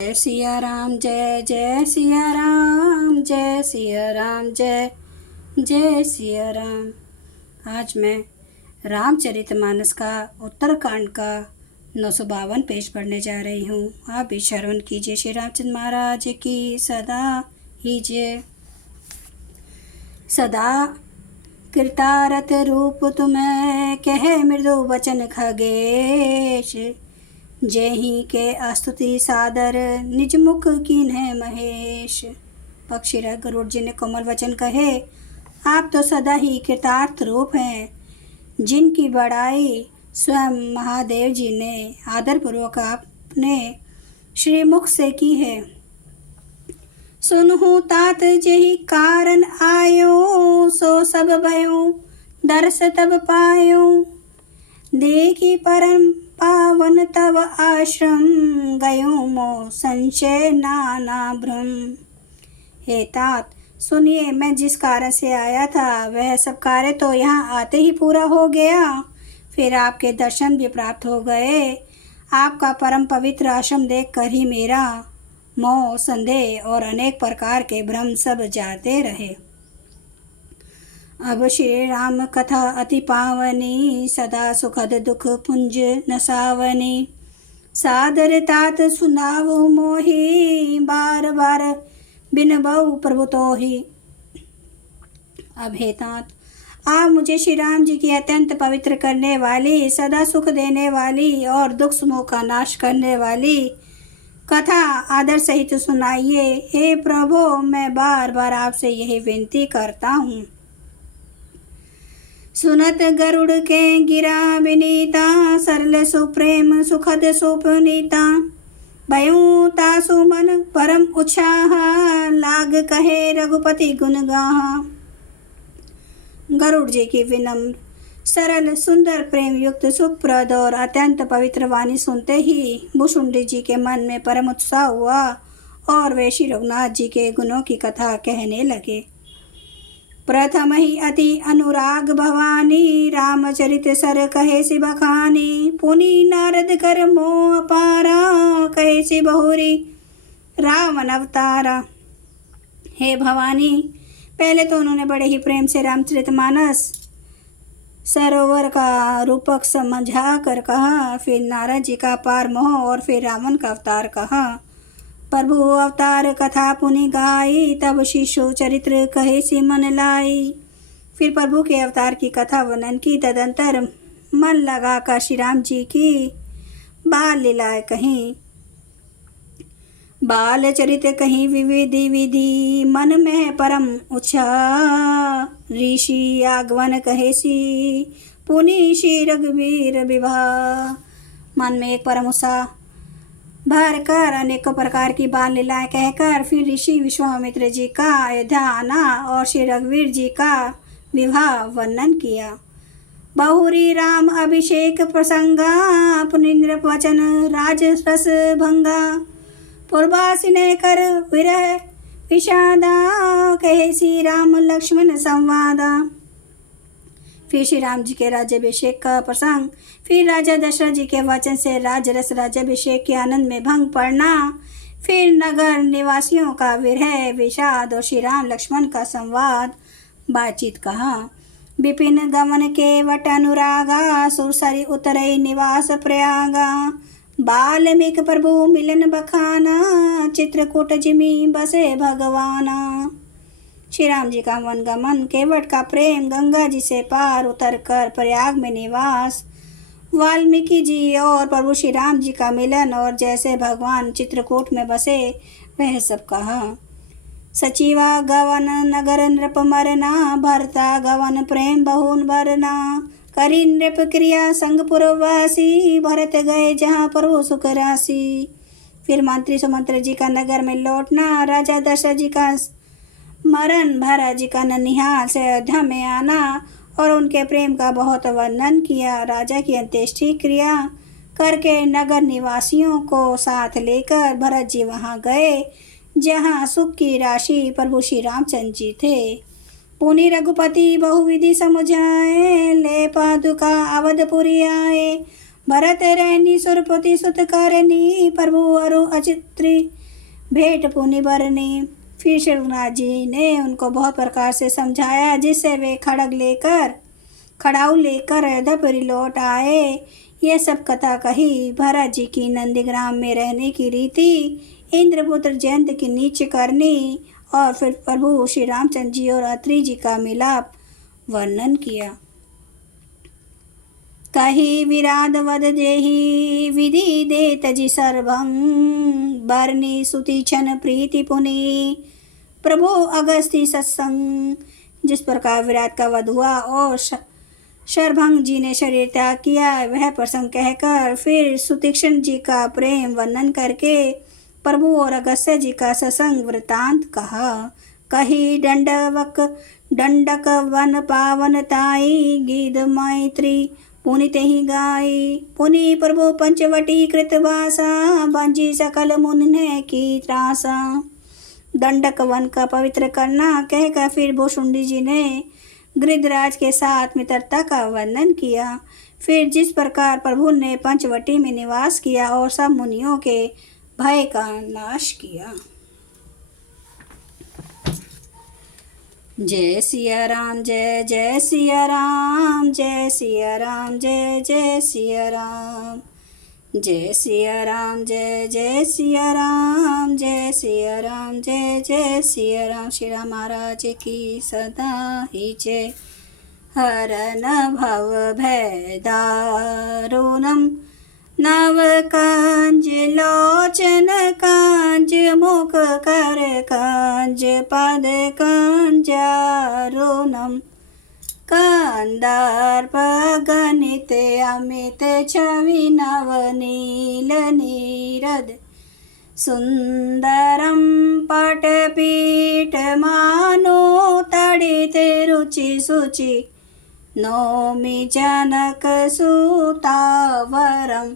जय सिया राम, जय जय सिया राम, जय सिया राम, जय जय सिया राम। आज मैं रामचरितमानस का उत्तरकांड का 952 पेज पढ़ने जा रही हूँ। आप भी श्रवण कीजिए। श्री रामचंद्र महाराज की सदा ही जय। सदा कृतारथ रूप तुम्हें कहे मृदु वचन खगेश, जेहि के स्तुति सादर निज मुख कीन्हे महेश। पक्षीराज गरुड़ जी ने कोमल वचन कहे, आप तो सदा ही कृतार्थ रूप हैं, जिनकी बड़ाई स्वयं महादेव जी ने आदरपूर्वक आपने श्रीमुख से की है। सुनहु तात जेहि कारण आयो, सो सब भयो दर्श तब पायो। देखी परम पावन तव आश्रम, गयो मो संशय नाना भ्रम। हे तात, सुनिए, मैं जिस कारण से आया था वह सब कार्य तो यहाँ आते ही पूरा हो गया। फिर आपके दर्शन भी प्राप्त हो गए। आपका परम पवित्र आश्रम देखकर ही मेरा मोह, संदेह और अनेक प्रकार के भ्रम सब जाते रहे। अब श्री राम कथा अति पावनी, सदा सुखद दुख पुंज नसावनी। सादर तात सुनावो मोहि, बार बार बिन बहु प्रभु तो ही। अब हे तात, आप मुझे श्री राम जी की अत्यंत पवित्र करने वाली, सदा सुख देने वाली और दुख समूह का नाश करने वाली कथा आदर सहित सुनाइए। हे प्रभु, मैं बार बार आपसे यही विनती करता हूँ। सुनत गरुड़ के गिरा विनीता, सरल सुप्रेम सुखद सुपनीता। भयउ तासु मन परम उत्साह, लाग कहे रघुपति गुण गाहा। गरुड़ जी की विनम्र सरल सुंदर प्रेम युक्त सुप्रद और अत्यंत पवित्र वाणी सुनते ही भुषुंडी जी के मन में परम उत्साह हुआ और वे श्री रघुनाथ जी के गुणों की कथा कहने लगे। प्रथम ही अति अनुराग भवानी, रामचरित सर कहे सि बखानी। पुनि नारद कर मोह अपारा, कहे सि बहुरी रावण अवतारा। हे भवानी, पहले तो उन्होंने बड़े ही प्रेम से रामचरितमानस सरोवर का रूपक समझा कर कहा। फिर नारद जी का अपार मोह और फिर रावण का अवतार कहा। प्रभु अवतार कथा पुनि गाई, तब शिशु चरित्र कहे सि मन लाई। फिर प्रभु के अवतार की कथा वर्णन की। तदंतर मन लगा कर श्री राम जी की बाल लीलाएं कहीं। बाल चरित कहीं विविधि विधि, मन में परम उत्साह। ऋषि आगमन कहे सि पुनि श्री रघुवीर विवाह। मन में एक परम उत्साह भर कर अनेकों प्रकार की बाल लीलाएं कहकर फिर ऋषि विश्वामित्र जी का अयोध्या आना और श्री रघुवीर जी का विवाह वर्णन किया। बहुरी राम अभिषेक प्रसंगा, अपने नृप वचन राज रस भंगा। पूर्वासी ने कर विरह विषादा, कहे श्री राम लक्ष्मण संवादा। फिर श्री राम जी के राज्याभिषेक का प्रसंग। फिर राजा दशरथ जी के वचन से राजरस राज्याभिषेक के आनंद में भंग पड़ना। फिर नगर निवासियों का विरह विषाद और श्री राम लक्ष्मण का संवाद बातचीत कहा। विपिन गमन के वट अनुरागा, सुरसरी उतरे निवास प्रयागा। बाल्मीक प्रभु मिलन बखाना, चित्रकूट जिमि बसे भगवाना। श्री राम जी का वनगमन, केवट का प्रेम, गंगा जी से पार उतर कर प्रयाग में निवास, वाल्मीकि जी और प्रभु श्री राम जी का मिलन और जैसे भगवान चित्रकूट में बसे वह सब कहा। सचिवा गवन नगर नृप मरना, भरता गवन प्रेम बहुन भरना। करी नृप क्रिया संग पुरवासी, भरत गए जहाँ प्रभु सुख राशि। फिर मंत्री सुमंत्र जी का नगर में लौटना, राजा दशरथ जी का मरण, भरत जी का ननिहाल से अयोध्या में आना और उनके प्रेम का बहुत वर्णन किया। राजा की अंत्येष्टि क्रिया करके नगर निवासियों को साथ लेकर भरत जी वहां गए जहां सुख की राशि प्रभु श्री रामचंद्र जी थे। पुनि रघुपति बहुविधि समुझाए, ले पादुका अवधपुरी आए। भरत रैनी सुरपति सुत करनी, प्रभु अरु अचित्री भेंट पुनि बरनी। फिर श्री रघुनाथ जी ने उनको बहुत प्रकार से समझाया, जिससे वे खड़ाऊ लेकर अयोध्यापुरी लौट आए। यह सब कथा कही। भरत जी की नंदीग्राम में रहने की रीति, इंद्रपुत्र जयंत की नीच करनी, और फिर प्रभु श्री रामचंद्र जी और अत्रि जी का मिलाप वर्णन किया। कही विराध वद जेहि, विधि दे तजि सर्वं, बरनी सुति छन प्रीति पुनि, प्रभु अगस्ती सत्संग। जिस प्रकार विराट का वध हुआ और शरभंग जी ने शरीर त्याग किया, वह प्रसंग कहकर फिर सुतीक्ष्ण जी का प्रेम वर्णन करके प्रभु और अगस्त्य जी का सत्संग वृतांत कहा। कही दंडक वन पावन ताई, गीत मैत्री पुनि तेहि गाई, पुनि प्रभु पंचवटी कृतवासा, बांझी सकल मुनि की त्रासा। दंडक वन का पवित्र करना कहकर फिर भुसुंडी जी ने गिरिधराज के साथ मित्रता का वर्णन किया। फिर जिस प्रकार प्रभु ने पंचवटी में निवास किया और सब मुनियों के भय का नाश किया। जय सिया राम, जय जय सिया राम, जय सिया राम, जय जय सिया राम, जय सिया राम, जय जय सिया राम, जय सिया राम, जय जय सिया राम। श्री राम महाराज की सदा ही जय। हरन भव भय दारुणम, नव कांज लोचन कांज, मुख कर कांज, पद कांजारुणम, कंदार्प गणित अमित छवि नवनील नीरद, सुंदरम पटपीठ मानो तड़ित रुचि सुचि, नौमि जनक सुतावरम,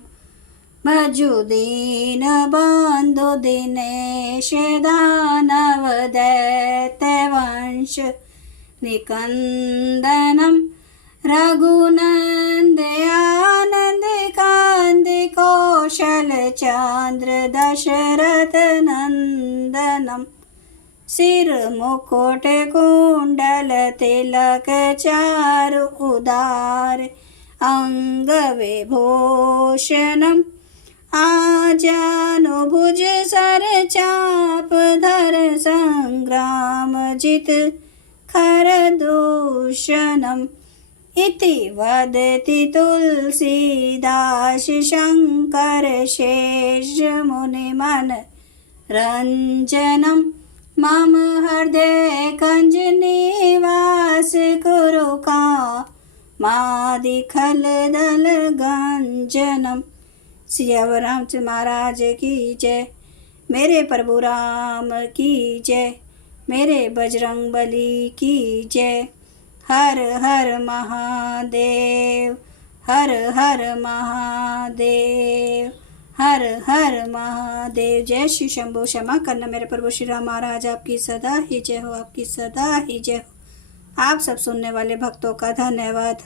भजु दीन बंधु दिनेश, दानव दैत्य वंश निकंदनम, रघुनंद आनंद कांद, कौशल चंद्र दशरथ नंदनम, सिर मुकुट कुंडल तिलक चारु उदार, अंग विभूषणम, आजानुभुज सर चाप धर, संग्राम जित खर दूषणम, इति वदति तुलसीदास शंकर शेष मुनि मन रंजनम, मम हृदय कंज निवास कुरु का, मादि खल दल गंजनम। श्री रामचंद्र महाराज की जय। मेरे प्रभु राम की जय। मेरे बजरंग बली की जय। हर हर महादेव, हर हर महादेव, हर हर महादेव। जय श्री शंभो। क्षमा करना मेरे प्रभु श्री राम महाराज, आपकी सदा ही जय हो, आपकी सदा ही जय हो। आप सब सुनने वाले भक्तों का धन्यवाद।